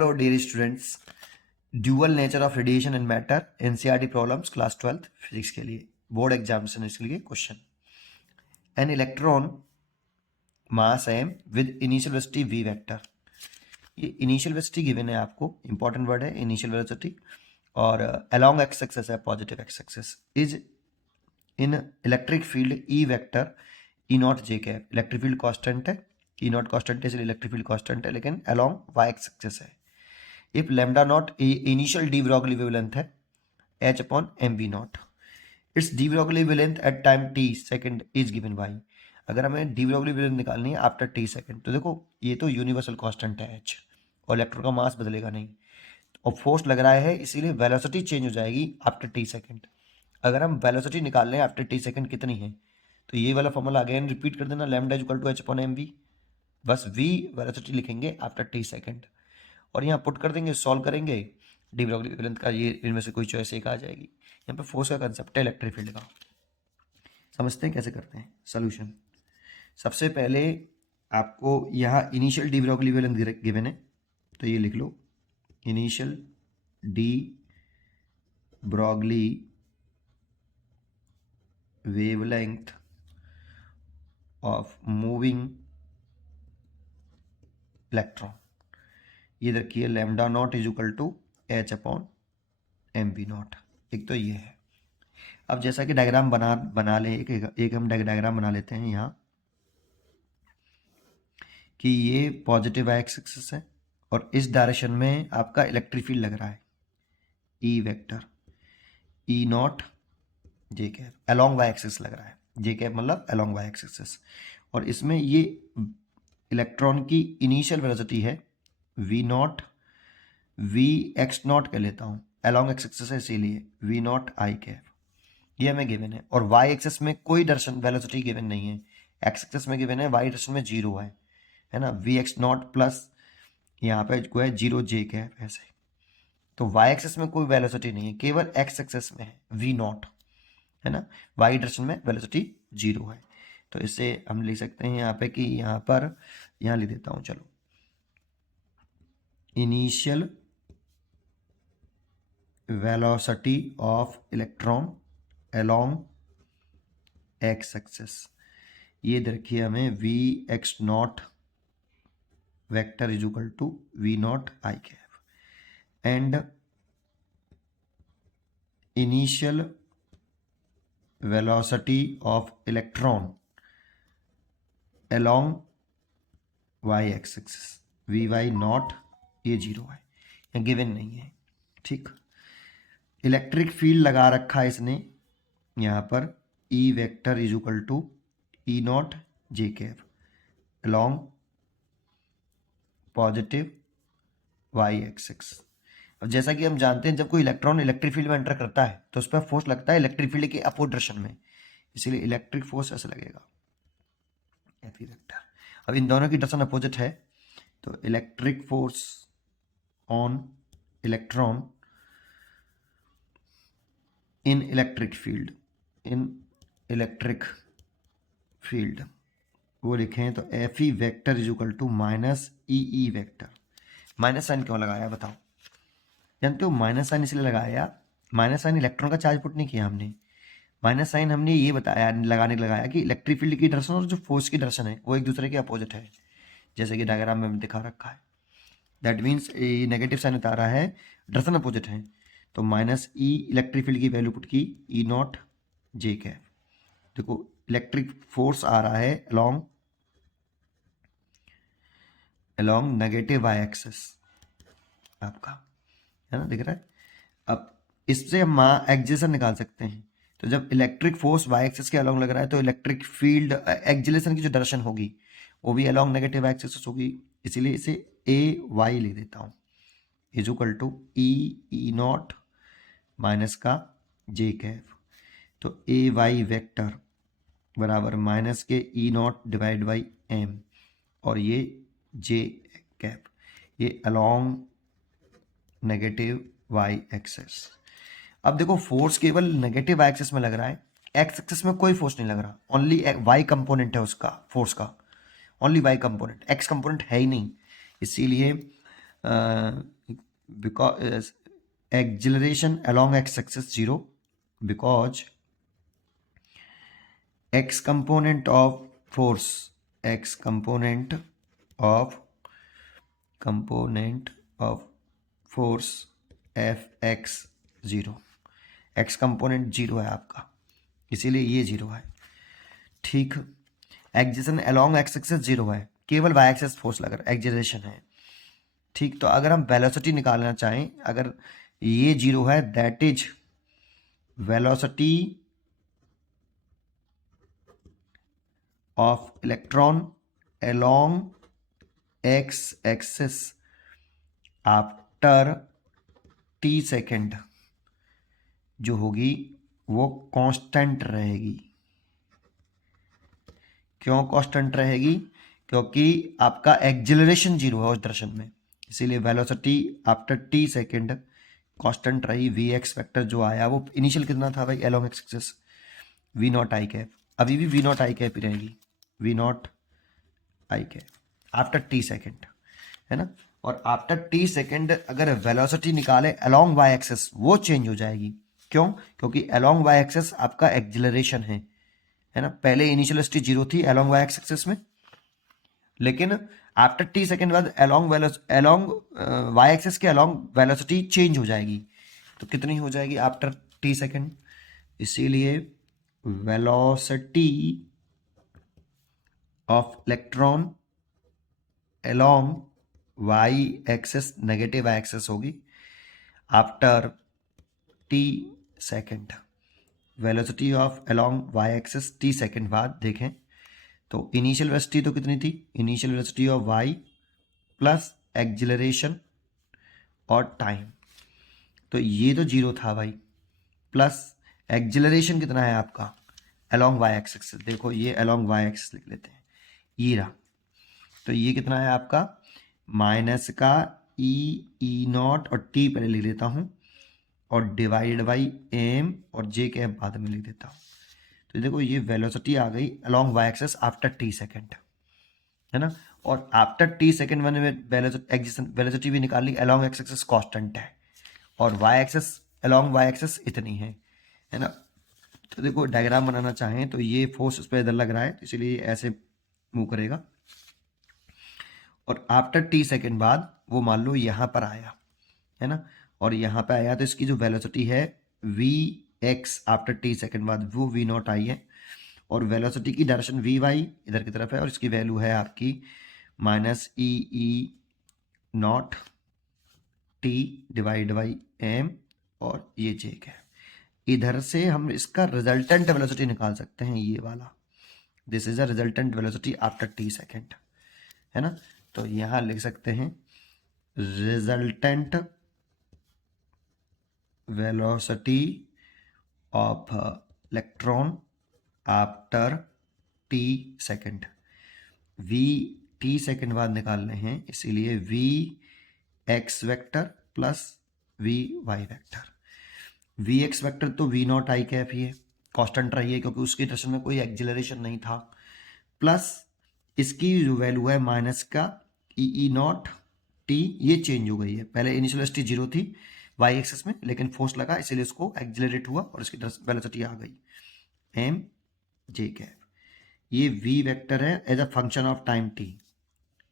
Hello dear students, dual nature of radiation and matter NCERT problems class 12th physics के लिए board examination के लिए question. An electron mass M with initial velocity V vector. ये initial velocity given है आपको, important word है initial velocity, और along X axis है positive X axis, is in electric field E vector E naught J cap. Electric field constant है, E not constant है इसलिए electric field constant है, लेकिन अलोंग वाई एक्स एक्सिस है। If lambda naught initial de Broglie wavelength है h upon M V naught, it's de Broglie wavelength at time t second is given by. अगर हमें D Broglie wavelength निकालनी है after t second, तो देखो ये तो यूनिवर्सल कांस्टेंट है h, और इलेक्ट्रॉन का मास बदलेगा नहीं, और फोर्स लग रहा है इसीलिए वेलोसिटी चेंज हो जाएगी आफ्टर t सेकंड। अगर हम वेलोसिटी निकाल लें आफ्टर t सेकंड कितनी है, तो ये वाला फॉर्मूला अगेन रिपीट कर देना, lambda is equal to h upon M V, बस v वेलोसिटी लिखेंगे आफ्टर t सेकंड और यहाँ पुट कर देंगे, सॉल्व करेंगे, डी ब्रॉगली वेवलेंथ का ये इनमें से कोई चॉइस एक आ जाएगी। यहाँ पे फोर्स का कंसेप्ट है इलेक्ट्रिक फील्ड का, समझते हैं कैसे करते हैं सॉल्यूशन। सबसे पहले आपको यहाँ initial de Broglie wavelength given है, तो ये लिख लो initial de Broglie wavelength of moving electron, ये रखिए lambda naught is equal to H upon M V naught. एक तो ये है। अब जैसा कि डायग्राम बना ले, एक हम डायग्राम बना लेते हैं यहाँ कि ये पॉजिटिव एक्स एक्सिस है और इस डायरेक्शन में आपका इलेक्ट्रिक फील्ड लग रहा है E vector E naught J cap, along Y axis लग रहा है, जे कैप मतलब अलोंग वाई एक्सिस, और इसमें ये इलेक्ट्रॉन की इनिशियल वेलोसिटी है V naught, V X naught कह लेता हूँ, अलोंग एक्स एक्सिस है इसीलिए वी नॉट आई कैप, ये हमें गिवन है। और वाई एक्सिस में कोई डायरेक्शन वेलोसिटी गिवन नहीं है, एक्स एक्सिस में गिवन है, वाई डायरेक्शन में जीरो है ना, वी एक्स नॉट प्लस यहाँ पे को है जीरो जे कैप ऐसे, तो वाई एक्सिस में कोई वेलोसिटी नहीं है, केवल एक्स एक्सिस में है वी नॉट, है ना, वाई डायरेक्शन में वेलोसिटी जीरो है। तो इससे हम लिख सकते हैं यहाँ पे कि यहाँ लिख देता हूँ, चलो initial velocity of electron along X axis, ये देखिए हमें V X naught vector is equal to V naught I cap and initial velocity of electron along Y X axis V Y naught, ये जीरो है, ये given नहीं है, ठीक। Electric field लगा रखा है इसने यहाँ पर E vector is equal to E naught J cap along positive Y axis. अब जैसा कि हम जानते हैं जब कोई इलेक्ट्रॉन इलेक्ट्रिक फील्ड में एंटर करता है तो उस पर फोर्स लगता है इलेक्ट्रिक फील्ड के अपोजिट डायरेक्शन में, इसीलिए इलेक्ट्रिक फोर्स ऐसे लगेगा एफ वेक्टर। अब इन दोनों की डायरेक्शन अपोजिट है, तो electric force on electron in electric field वो लिखें तो F E vector is equal to minus E vector. Minus sign क्यों लगाया बताओ, जानते हो माइनस साइन इसलिए लगाया, माइनस साइन इलेक्ट्रॉन का चार्ज पुट नहीं किया हमने, माइनस साइन हमने ये बताया लगाया कि इलेक्ट्रिक फील्ड की डायरेक्शन और जो फोर्स की डायरेक्शन है वो एक दूसरे के अपोजिट है, जैसे कि डायग्राम में दिखा रखा है। दैट मीन्स ये नेगेटिव साइन बता रहा है डायरेक्शन अपोजिट है, तो माइनस ई इलेक्ट्रिक फील्ड की वैल्यू पुट की ई नॉट जे कैप। देखो इलेक्ट्रिक फोर्स आ रहा है अलोंग नेगेटिव वाई एक्सिस आपका, है ना, दिख रहा है। अब इससे हम एक्जेलेशन निकाल सकते हैं, तो जब इलेक्ट्रिक फोर्स वाई एक्सिस के अलोंग लग रहा है तो इलेक्ट्रिक फील्ड एक्जेलेशन की जो डायरेक्शन होगी वो भी अलोंग नेगेटिव वाई एक्सिस होगी, इसीलिए इसे ए वाई लिख देता हूँ is equal to E naught minus का जे कैप, तो ए वाई वेक्टर बराबर माइनस के E naught divide by M, और ये जे कैप ये अलोंग नेगेटिव वाई एक्सिस। अब देखो फोर्स केवल नेगेटिव वाई एक्सिस में लग रहा है, एक्स एक्सिस में कोई फोर्स नहीं लग रहा, ओनली वाई कंपोनेंट है उसका फोर्स का, only Y component, X component है ही नहीं, इसीलिए because acceleration along x-axis 0 because x component of force fx 0, x component 0 है आपका, इसीलिए ये 0 है। ठीक, एक्सेलरेशन अलोंग एक्स एक्सिस 0 है, केवल वाई एक्सिस फोर्स लगा एक्सेलरेशन है। ठीक, तो अगर हम वेलोसिटी निकालना चाहें, अगर ये 0 है, that is velocity of electron along X axis after T second जो होगी वो कांस्टेंट रहेगी। क्यों कांस्टेंट रहेगी? क्योंकि आपका एक्सेलरेशन 0 है उस दर्शन में, इसीलिए velocity after T second constant रही। वी एक्स वेक्टर जो आया वो इनिशियल कितना था भाई along X axis, V naught I cap, अभी भी वी नॉट आई कैप ही रहेगी, V naught I cap after T second, है ना। और आफ्टर टी सेकेंड अगर वेलोसिटी निकाले अलोंग वाई एक्सिस वो चेंज हो जाएगी। क्यों? क्योंकि अलोंग वाई एक्सिस आपका एक्सेलरेशन है ना। पहले इनिशियल वेलोसिटी 0 थी अलोंग वाई एक्सिस में, लेकिन आफ्टर टी सेकेंड बाद अलोंग वाई एक्सिस के अलोंग वेलोसिटी चेंज हो जाएगी। तो कितनी हो जाएगी आफ्टर टी सेकेंड? इसीलिए velocity of electron along Y axis negative Y axis होगी after T second. Velocity of along Y axis T second बाद देखें तो इनिशियल वेलोसिटी तो कितनी थी? Initial velocity of Y plus acceleration और टाइम, तो ये तो 0 था भाई, प्लस एक्सेलरेशन कितना है आपका अलोंग वाई एक्सिस। देखो ये अलोंग वाई एक्सिस लिख लेते हैं, ये रहा। तो ये कितना है आपका माइनस का ई नॉट और टी पहले लिख लेता हूँ और डिवाइडेड बाई एम और जे कैप बाद में लिख देता हूँ। तो देखो ये वेलोसिटी आ गई along Y axis after T second, है ना। और आफ्टर टी सेकेंड मैंने वेलोसिटी भी निकाल ली अलोंग एक्स एक्सिस कांस्टेंट है और Y axis along Y axis इतनी है ना। तो देखो डायग्राम बनाना चाहें तो ये फोर्स उस पर इधर लग रहा है, इसीलिए ऐसे मूव करेगा। और आफ्टर टी सेकेंड बाद वो मान लो यहाँ पर आया, है ना, और यहाँ पे आया तो इसकी जो वेलोसिटी है V X after T second बाद वो वी नॉट आई है, और वेलोसिटी की डायरेक्शन वी वाई इधर की तरफ है और इसकी वैल्यू है आपकी minus E naught T divide by M और ये जे है। इधर से हम इसका रिजल्टेंट वेलोसिटी निकाल सकते हैं, ये वाला, this is a resultant velocity after T second, है ना। तो यहां लिख सकते हैं resultant velocity of electron after T second. V T second बाद निकालने हैं, इसीलिए V X vector plus V Y vector. V X vector तो वी नॉट आई कैप ही है, कांस्टेंट रही है क्योंकि उसकी डायरेक्शन में कोई एक्सेलरेशन नहीं था, प्लस इसकी जो वैल्यू है माइनस का ई नॉट टी, ये चेंज हो गई है। पहले इनिशियल वेलोसिटी 0 थी वाई एक्सिस में, लेकिन फोर्स लगा इसलिए उसको एक्सेलरेट हुआ और इसकी वेलोसिटी आ गई एम जे कैप। ये वी वेक्टर है as a function of time T,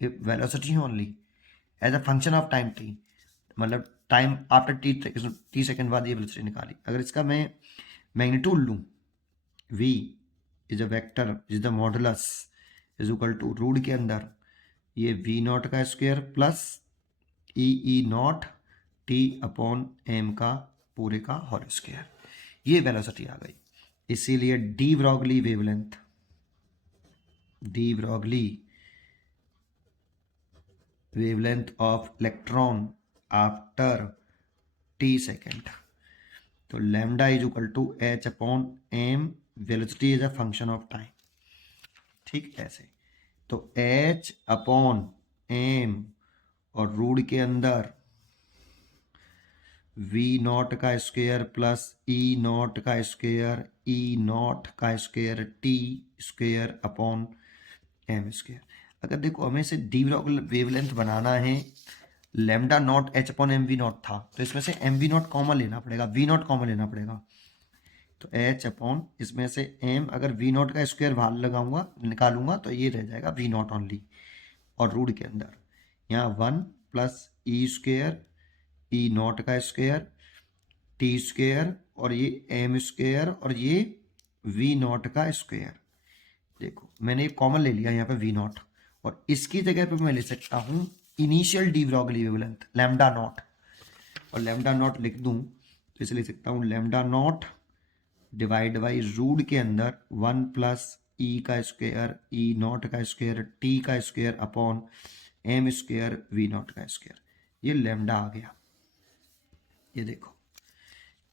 velocity only as a function of time T, मतलब टाइम आफ्टर टी सेकेंड बाद ये वेलोसिटी निकाली। अगर इसका मैं मैग्नीट्यूड लूँ, v is a vector is the modulus is equal to root के अंदर ये v नॉट का square plus E naught T upon M का पूरे का होल स्क्वायर, ये वेलोसिटी आ गई। इसीलिए de Broglie wavelength, de Broglie wavelength of electron after T second, तो lambda is equal to H upon M, velocity is a function of time. ठीक, ऐसे तो एच अपॉन एम और रूट के अंदर वी नॉट का स्क्वायर प्लस ई नॉट का square, ई naught का square T square upon M square. अगर देखो हमें इसे डी वेवलेंथ बनाना है lambda naught H upon M V naught था, तो इसमें से एम वी नॉट कॉमन लेना पड़ेगा, वी नॉट कॉमन लेना पड़ेगा। तो एच अपॉन इसमें से एम, अगर वी नॉट का स्क्वायर बाहर लगाऊंगा निकालूंगा तो ये रह जाएगा वी नॉट ओनली, और रूट के अंदर यहाँ 1 प्लस ई स्क्वेयर, ई नॉट का स्क्वायर, टी स्क्वेयर, और ये एम स्क्वेयर, और ये वी नॉट का स्क्वायर। देखो मैंने एक कॉमन ले लिया यहाँ पे वी नॉट, और इसकी जगह पे मैं ले सकता हूँ initial de Broglie wavelength lambda naught, और लैम्डा नॉट लिख दूँ तो इसे लिख सकता हूँ lambda naught divide by root के अंदर 1 प्लस ई का स्क्वायर, ई नॉट का स्क्वायर, टी का square upon M square v naught का स्क्वायर। ये लैम्डा आ गया, ये देखो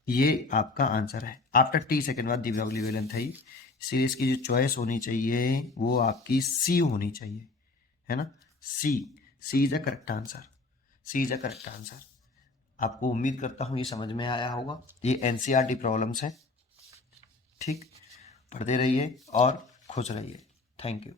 ये आपका आंसर है। आफ्टर टी सेकेंड बाद डी ब्रॉगली वेवलेंथ है, इसीलिए इसकी जो चॉइस होनी चाहिए वो आपकी सी होनी चाहिए, है ना। C is a correct answer, C is a correct answer. आपको उम्मीद करता हूँ ये समझ में आया होगा। ये एनसीईआरटी प्रॉब्लम्स हैं, ठीक। पढ़ते रहिए और खुश रहिए। Thank you.